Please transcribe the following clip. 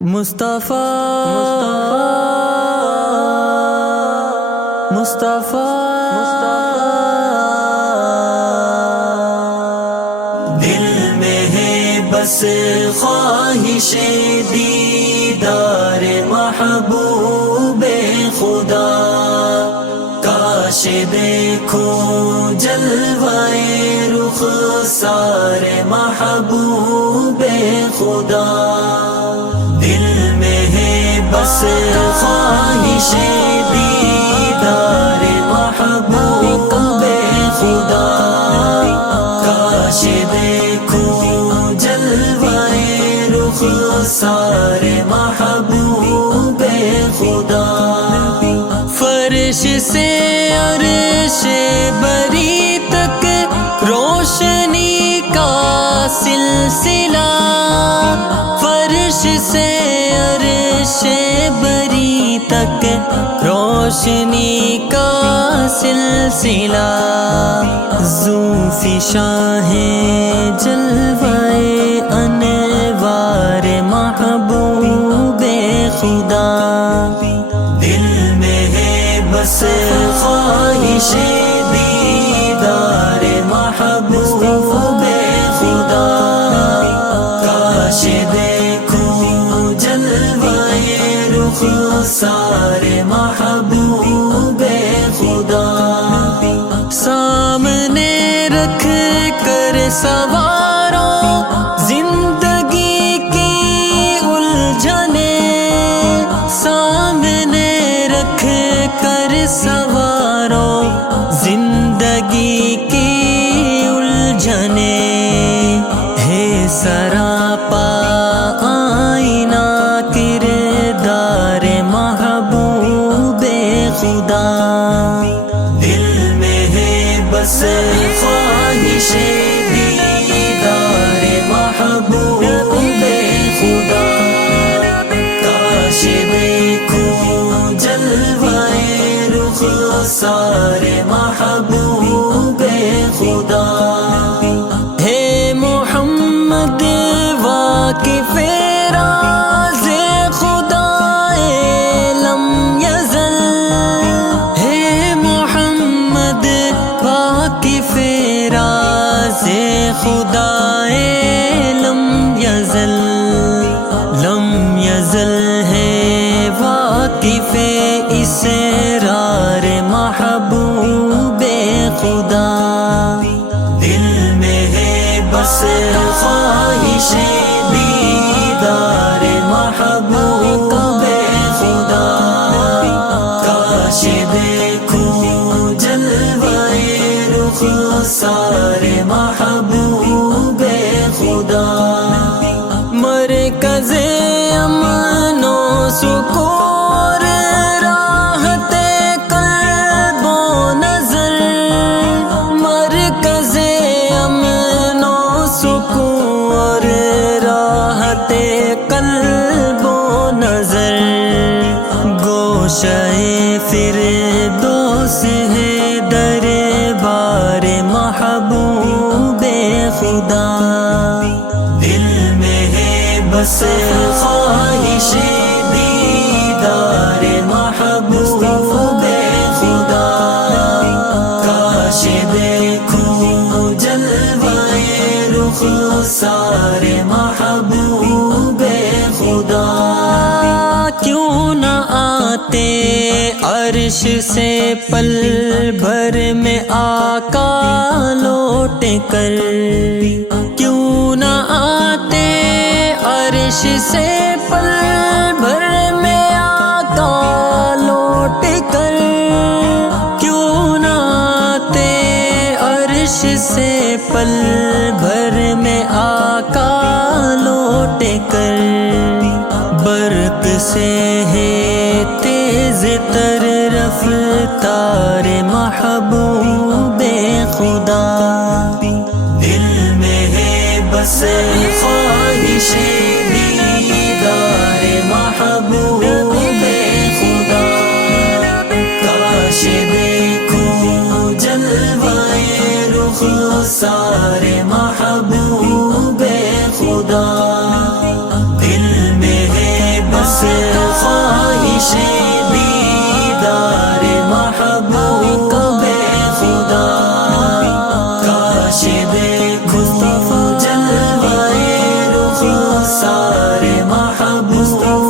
مصطفیٰ دل میں ہے بس خواہش دیدار محبوب خدا، کاش دیکھو جلوائے رخسار محبوب خدا۔ دل میں ہے بس خواہش دیدار محبوب خدا، کاش دیکھو جلوائے رخسار محبوب خدا۔ فرش سے عرش بری تک روشنی کا سلسلہ، فرش سے عرش بری تک روشنی کا سلسلہ، ذوالفشاں ہے جلوائے انوار محبوب خدا۔ دل میں ہے بس خواہش دیدار محبوب خدا، کاش دیکھو جلوائے رخسار محبوب خدا۔ سامنے رکھ کر سواروں زندگی کی الجھنیں، سامنے رکھ کر سواروں زندگی کی الجھنیں، ہے سراپا آئینہ کردار محبوب خدا۔ دل میں ہے بس خواہش دیدار محبوب خدا، کاش دیکھو جلوائے رخسار محبوب خدا۔ ہے محمد واقف راز خدا لم یزل، ہے محمد واقف راز خدا لم یزل، لم یزل ہے واقف اسرار محبوب خدا۔ دل میں ہے بس خواہش دیدار محبوب خدا، کاش دیکھو جلوائے رخسار محبوب خدا۔ مرکز امن و سکون راحت قلب و نظر، مرکز امن و سکون راحت قلب و نظر، گوشہ فردوس ہے دربار محبوب خدا۔ دل میں ہے بس خواہش دیدار محبوب خدا، کاش دیکھو جلوائے رخسار محبوب خدا۔ کیوں نہ آتے عرش سے پل بھر میں آقا لوٹ کر، کیوں نہ آتے عرش سے پل بھر میں آقا لوٹ کر، کیوں نہ آتے عرش سے پل بھر میں آقا لوٹ کر، برق سے ہے تیز تر رفتار محبوب خدا۔ دل میں ہے بس خواہش دیدار محبوب خدا، کاش دیکھو جلوائے رخسار محبوب خدا۔ دل میں ہے دیدار محبوب خدا کاش دیکھوں جلوائے رخسار محبوب